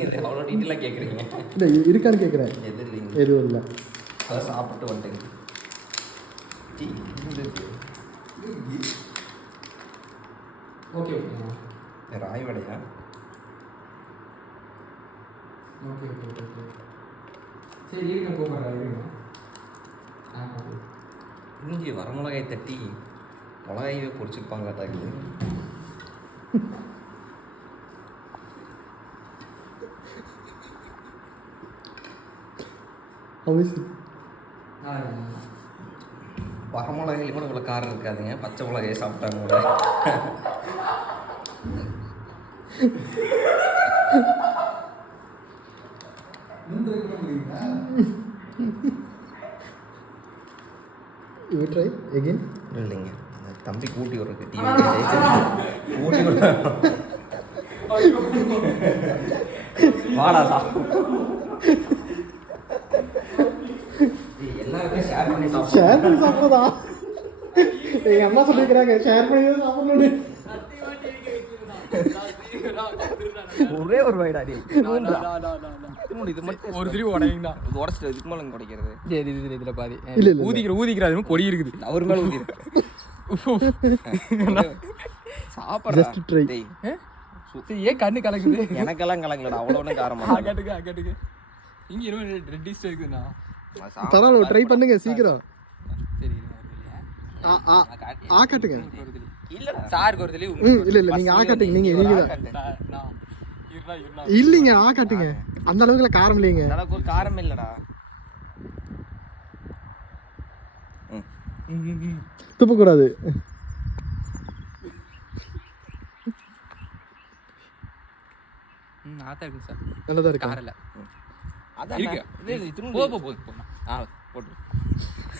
என்னங்க இது அவ்வளோ டீட்டெயிலாக கேட்குறீங்க? இல்லை இருக்கான்னு கேட்குறேன். எது இல்லைங்க, எதுவும் இல்லை. அதான் சாப்பிட்டு வந்துட்டேங்க. Tea okay okay. ராய் வடையா? Okay okay okay okay. சரி இருக்க கூப்பிட்றேன் இருங்க. இஞ்சி வரமிளகாய் தட்டி மிளகாயே பொரிச்சிருப்பாங்க கேட்டாங்க. வரமிளகாயில கூட இவ்வளோ காரம் இருக்காதுங்க. பச்சை மிளகாயை சாப்பிட்டாங்க கூட. Try again. இல்லைங்க, தம்பி கூட்டி விடுறது டிவி கூட்டி விட வாடா எல்லாருமே ஷேர் பண்ணி சாப்பிட்றதா? எங்கள் அம்மா சொல்லியிருக்கிறாங்க ஷேர் பண்ணி தான் சாப்பிடணும். ஒரே ஒரு வயடாடி இது மட்டும் ஒரு திரும்பி உடையுங்கண்ணா. உடச்சிட்டு இதுக்கு மேலே உடைக்கிறது. சரி இது இதில் பாதி இல்லை ஊதிக்கிறாது பொடி இருக்குது அவர் மேலே ஊதி சாப்பிட்றேன். ஏன் கண்ணு கலக்குது? எனக்கெல்லாம் கலங்கலடா, அவ்வளோ ஒன்றும் காரமாக ஆகாட்டுக்கு இங்கே இருபது ரெட் டிஷ் இருக்குதுண்ணா. பரவாயில்ல ட்ரை பண்ணுங்க சீக்கிரம். சரி காட்டுங்க. இல்லடா சாருக்கு ஒரு தெளிவு. இல்லை நீங்கள் காட்டுங்க. நீங்கள் இல்லைங்க காட்டுங்க. அந்த அளவுக்கு காரம் இல்லைங்க. அளவுக்கு ஒரு காரம் இல்லடா. துப்பக்கூடாது. ஆத்தா இருக்கு சார், நல்லதா இருக்கு. காரல அதான் இருக்கு. இது திரும்ப போடு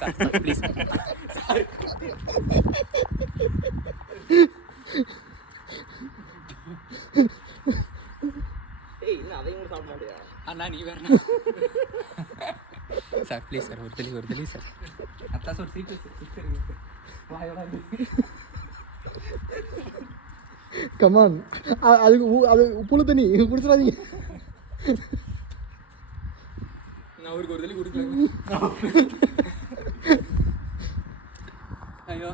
சார் ப்ளீஸ். சார் ஏய் இன்னும் அதையும் கூட சாப்பிட மாட்டியா? அண்ணா நீ வேற சார் ப்ளீஸ் சார் ஒரு தெளி சார். அத்தா சார் சீட்டு வாயோட கமான். அதுக்கு அது புழு தண்ணி குடிச்சிடாதீங்க. நான் அவருக்கு ஒரு தெளி குடிக்கல. ஐயோ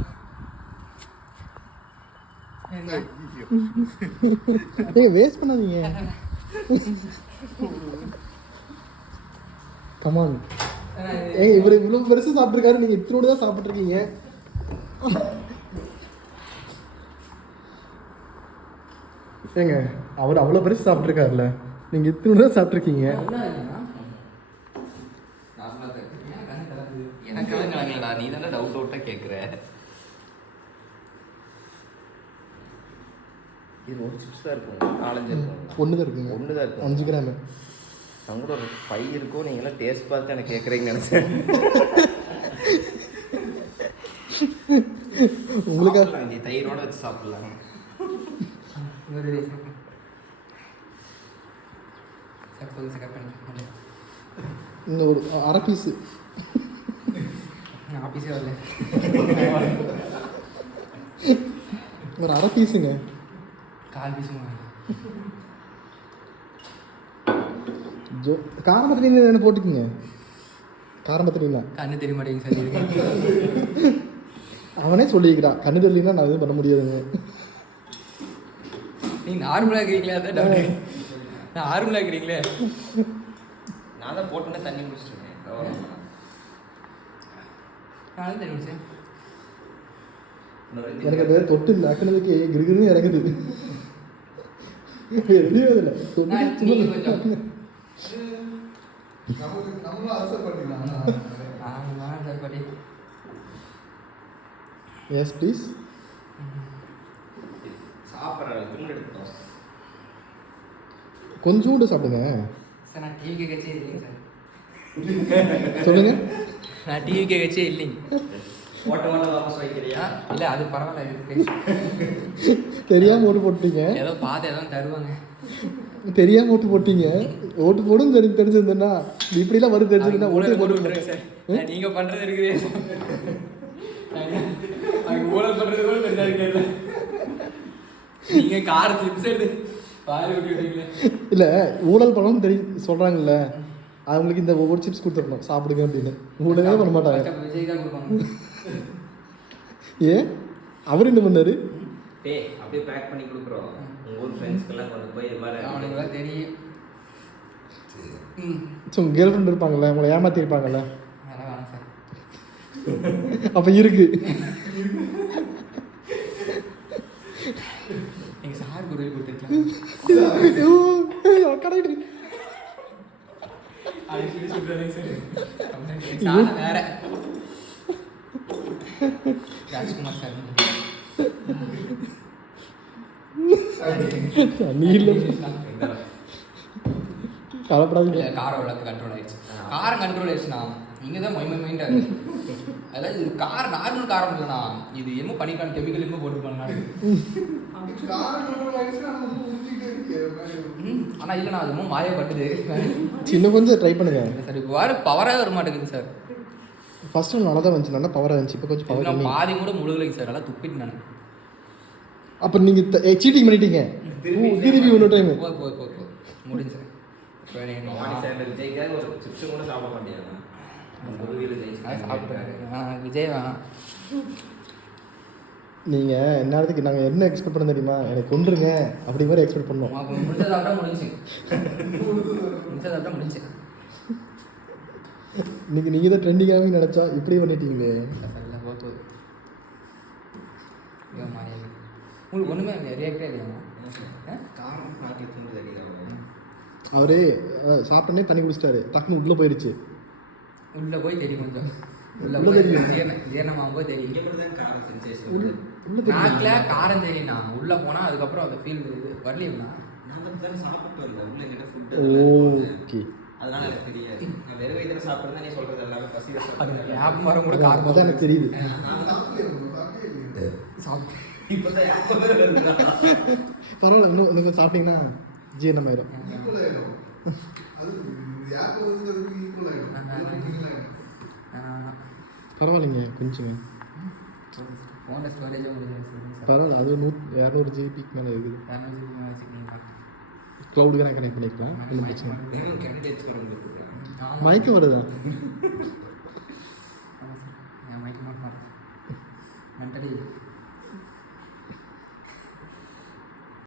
நீங்க வேஸ்ட் பண்ணாதீங்க. கமான். இவர் இவ்வளவு பெருசு சாப்பிட்டுருக்காரு, நீங்க இத்தனோடு தான் சாப்பிட்டுருக்கீங்க. ஏங்க அவர் அவ்வளோ பெருசு சாப்பிட்ருக்காருல்ல, நீங்கள் இத்தனோடு தான் சாப்பிட்ருக்கீங்க. எனக்கெல்லாம் கலங்கலடா, நீ தானே டவுட்டாக கேட்குற. இது ஒரு சிப்ஸ் தான் இருக்கும், 4-5 இருக்கும். ஒன்று தான் இருக்குங்க. ஒன்று தான் இருக்கும், 5 கிராம். நான் கூட ஒரு 5 இருக்கும். நீங்களாம் டேஸ்ட் பார்த்து எனக்கு கேட்குறீங்கன்னு நினச்சேன். உங்களுக்கு தயிரோட வச்சு சாப்பிட்லாங்க. இன்னும் ஒரு அரை பீஸு. ஆஃபீஸே வரல, ஒரு அரை பீஸுங்க. 1/4 பீஸுங்க. காரமத்தினி என்ன போட்டுக்குங்க. காரமத்தினா கண்ணு தெரிய மாட்டேங்குது சார். அவனே சொல்லிக்கிறான் கண்ணு தெரியலன்னா நான் எதுவும் பண்ண முடியாதுங்க. நீங்கள் நார்மலாக இருக்கிறீங்களே, அதான் டவுட். நான் நார்மலாக இருக்கிறீங்களே, நான் தான் போட்டோன்னே தண்ணி குடிச்சிட்டேன். நான் தான் தண்ணி குடிச்சேன். எனக்கு அந்த தொட்டு நக்கினதுக்கு கிருகிருன்னு இறங்குது. எதுவும் இல்லை. Yes please. கொஞ்சோண்டு சாப்பிடுங்க சார். நான் டிவி கேட்கச்சே இல்லைங்க சார். சொல்லுங்க. நான் டிவி கேட்கச்சே இல்லைங்க. ஓட்ட வாபஸ் வைக்கிறியா? இல்லை அது பரவாயில்ல, தெரியாமல் ஓட்டு போட்டீங்க. ஏதோ பார்த்து ஏதோ தருவாங்க. தெரியாமல் ஓட்டு போட்டீங்க. ஓட்டு போடும் தெரிஞ்சிருந்தேன்னா இப்படிலாம் வரும் தெரிஞ்சிருந்தா ஓட்டு போட்டு சார். நீங்கள் பண்ணுறது இருக்குது, ஊழல் பண்ணுறது கூட தெரியாது. நீங்கள் கார் சிப்ஸ் எடுத்து பால் ஊட்டி விட்டீங்களே. இல்லை ஊழல் பணம் சொல்கிறாங்கல்ல, அவங்களுக்கு இந்த ஒவ்வொரு சிப்ஸ் கொடுத்துடணும் சாப்பிடுங்க அப்படின்னு. ஊழலே பண்ண மாட்டாங்க. விஜய் தான் கொடுப்பாங்க. ஏன் அவர் என்ன பண்ணாரு? டேய் அப்படியே பேக் பண்ணி கொடுக்குறோம். உங்கள் ஊர் ஃப்ரெண்ட்ஸ்க்கெல்லாம் கொண்டு போய் இது மாதிரி அவனுக்குலாம் தெரியும். ஸோ உங்கள் கேர்ள் ஃப்ரெண்ட் இருப்பாங்கல்ல, உங்களை ஏமாற்றிருப்பாங்கல்ல, அதெல்லாம் வேணாம் சார். அப்போ இருக்கு. எங்கள் சார் குருவி கொடுத்துருக்கலாம். கரெக்ட். அது சொல்லி சொல்கிறதே சரி. சார் வேற ராஜ்குமார் சார். நீ இல்லை கலப்படாது. இல்லை காரம் விளக்கு கண்ட்ரோல் ஆயிடுச்சு. காரம் கண்ட்ரோல் ஆயிடுச்சுண்ணா. இங்கே தான் மைண்டாக அதாவது இது காரம் நார்மல் காரம் இல்லைண்ணா. இது என்ன பண்ணிக்கலாம், கெமிக்கல் என்ன போட்டுருப்பாங்க. ஆனால் இல்லைண்ணா அது இன்னும் மாயப்பட்டுது. சின்ன கொஞ்சம் ட்ரை பண்ணுங்க சார். இப்போ வேறு பவராக வர மாட்டேங்குது சார். ஃபர்ஸ்ட் நல்லா தான் வந்துச்சு, நல்லா பவராக இருந்துச்சு. இப்போ கொஞ்சம் பவர் நான் பாதி கூட முழுகலைங்க சார். நல்லா துப்பிட்டு நான். அப்போ நீங்கள் சீட்டிங் பண்ணிட்டீங்க. திருப்பி இன்னொரு டைம் போ முடிஞ்சு. விஜய்க்காக ஒரு சிப்ஸ் கூட சாப்பிட மாட்டேன். சாப்பிட்றாரு விஜய் வேணாம். நீங்கள் என்னத்துக்கு நாங்கள் என்ன எக்ஸ்பெக்ட் பண்ண தெரியுமா? எனக்கு கொண்டுருங்க அப்படி மாதிரி எக்ஸ்பெக்ட் பண்ணோம். முடிஞ்சதாப்டா முடிஞ்சு. இன்னைக்கு நீங்கள் தான் ட்ரெண்டிங்காக நினச்சா இப்படி பண்ணிட்டீங்களே. உங்களுக்கு ஒன்றுமே ரியாக்டே இல்லையா? காரம் நாட்டில் தூண்டு தெரியுது. அவரே சாப்பிட்டோன்னே தண்ணி குடிச்சிட்டாரு, டக்குன்னு உள்ளே போயிடுச்சு. உள்ளே போய் தெரியும் கொஞ்சம். உள்ளே உள்ள போய் தெரியும். ஜீரணமாகும் போய் தெரியும். இங்கே மட்டும் தான் காரம் சென்சேஷன். உள்ள நாக்கில் காரம் தெரியும்ண்ணா. உள்ளே போனால் அதுக்கப்புறம் அந்த ஃபீல் வரலையும்ண்ணா. நான் தான் சாப்பிட்டு வந்தேன். உள்ள எங்கிட்ட ஃபுட்டு ஓகே. அதனால எனக்கு தெரியாது. நான் வெறும் வயிற்றுல சாப்பிட்றதா நீ சொல்கிறது எல்லாமே பசியில் அது சாப்பிட்றேன். வியாபாரம் கூட காரம் அதான் எனக்கு தெரியுது. சாப்பிட்டு இப்போ தான் யாரும் வருதுடா. பரவாயில்ல, இன்னும் நீங்கள் சாப்பிட்டீங்கன்னா ஜீரணம் ஆயிடும். பரவாயில்லைங்க கொஞ்சம் ஃபோனில் ஸ்டோரேஜாக முடிஞ்சு. பரவாயில்ல, அது 200 ஜிபிக்கு மேலே இருக்குது. வச்சுக்கிட்டீங்களா? க்ளவுடுக்கு நான் கனெக்ட் பண்ணிக்கலாம், ஒன்றும் பிரச்சனை இல்லை. தினமும் கேண்டிடேட்ஸ் வரவங்க கொடுக்குறாங்க. மயக்கம் வருதா? ஆமாம் சார். என் மைக்கு மாட்டேன் மென்டலி